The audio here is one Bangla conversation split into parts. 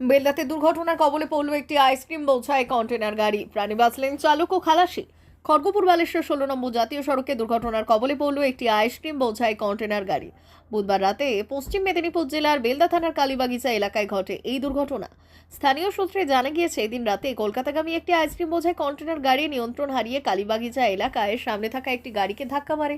বেলদাতে দুর্ঘটনার কবলে পড়ল একটি আইসক্রিম বোঝাই কন্টেনার গাড়ি। প্রাণে বাঁচলেন চালক ও খালাসি। খড়গপুর বালেশ্বর 16 নম্বর জাতীয় সড়কে দুর্ঘটনার কবলে পড়ল একটি আইসক্রিম বোঝাই কন্টেনার গাড়ি। বুধবার রাতে পশ্চিম মেদিনীপুর জেলার বেলদা থানার কালীবাগিচা এলাকায় ঘটে এই দুর্ঘটনা। স্থানীয় সূত্রে জানা গিয়েছে, এদিন রাতে কলকাতাগামী একটি আইসক্রিম বোঝাই কন্টেনার গাড়ি নিয়ন্ত্রণ হারিয়ে কালীবাগিচা এলাকায় সামনে থাকা একটি গাড়িকে ধাক্কা মারে।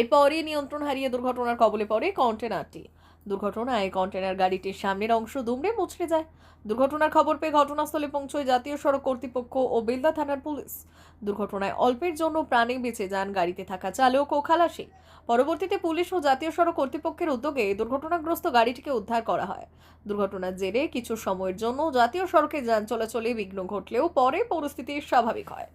এরপরই নিয়ন্ত্রণ হারিয়ে দুর্ঘটনার কবলে পড়ে কন্টেনারটি। দুর্ঘটনায় কন্টেনার গাড়িটির সামনের অংশ দুমড়ে মুচড়ে যায়। দুর্ঘটনার খবর পেয়ে ঘটনাস্থলে পৌঁছয় জাতীয় সড়ক কর্তৃপক্ষ ও বেলদা থানার পুলিশ। দুর্ঘটনায় অল্পের জন্য প্রাণে বেঁচে যান গাড়িতে থাকা চালক ও খালাসি। পরবর্তীতে পুলিশ ও জাতীয় সড়ক কর্তৃপক্ষের উদ্যোগে দুর্ঘটনাগ্রস্ত গাড়িটিকে উদ্ধার করা হয়। দুর্ঘটনার জেরে কিছু সময়ের জন্য জাতীয় সড়কে যান চলাচলে বিঘ্ন ঘটলেও পরে পরিস্থিতি স্বাভাবিক হয়।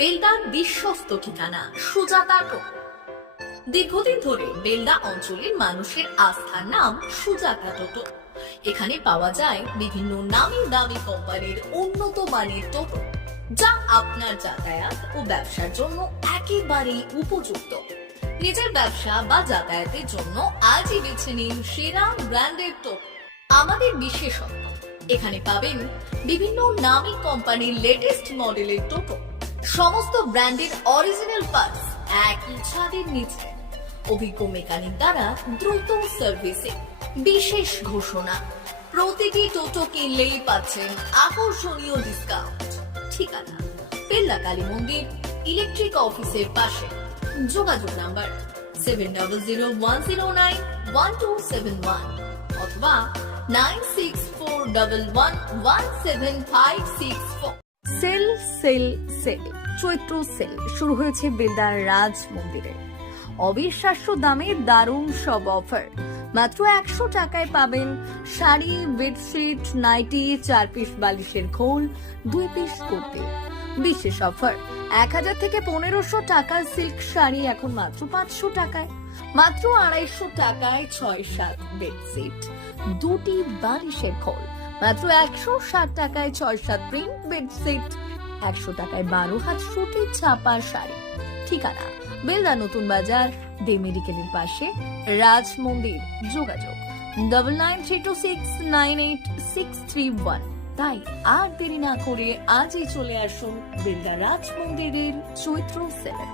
বেলদার বিশ্বস্ত ঠিকানা সুজাতা টোটো। দীর্ঘদিন ধরে বেলদা অঞ্চলের মানুষের আস্থার নাম সুজাতা টোটো। এখানে পাওয়া যায় বিভিন্ন নামি দামি কোম্পানির উন্নত মানের টোটো, যা আপনার যাতায়াত ও ব্যবসার জন্য একেবারেই উপযুক্ত। নিজের ব্যবসা বা যাতায়াতের জন্য আজই বেছে নিন সেরা ব্র্যান্ডের টোটো। আমাদের বিশেষত্ব, এখানে পাবেন বিভিন্ন নামি কোম্পানির লেটেস্ট মডেলের টোটো, সমস্ত ব্র্যান্ডের অরিজিনাল পার্টস একই ছাদের নিচে, অভিজ্ঞ মেকানিক দ্বারা দ্রুত সার্ভিসিং। বিশেষ ঘোষণা, প্রতিটি টোটো কিনলেই পাচ্ছেন আকর্ষণীয় ডিসকাউন্ট। ঠিকানা বেলদা কালী মন্দির ইলেকট্রিক অফিসের পাশে। যোগাযোগ নাম্বার 7001091271 অথবা 9641117564। সেল সেল সেল চৈত্র সেল শুরু হয়েছে বেলদার রাজ মন্দিরে। অবিশ্বাস্য দামে দারুণ সব অফার। মাত্র 100 টাকায় পাবেন শাড়ি, বেডশিট, নাইটি, 4 পিস বালিশের খোল, 2 পিস কুর্তি। বিশেষ অফার, 1000 থেকে 1500 টাকার সিল্ক শাড়ি এখন মাত্র 500 টাকায়। মাত্র 250 টাকায় 6-7 বেডশিট, 2টি বালিশের খোল। মাত্র 160 টাকায় 6-7 প্রিন্ট বেডশিট, 100 টাকায় 12 হাত সুতির ছাপা শাড়ি। ঠিকানা বেলদা নতুন বাজার, দে মেডিকেলের পাশে, রাজ মন্দির। যোগাযোগ 9932698631। তাই আর দেরি না করে আজই চলে আসুন বেলদা রাজ মন্দিরের চৈত্র সেলে।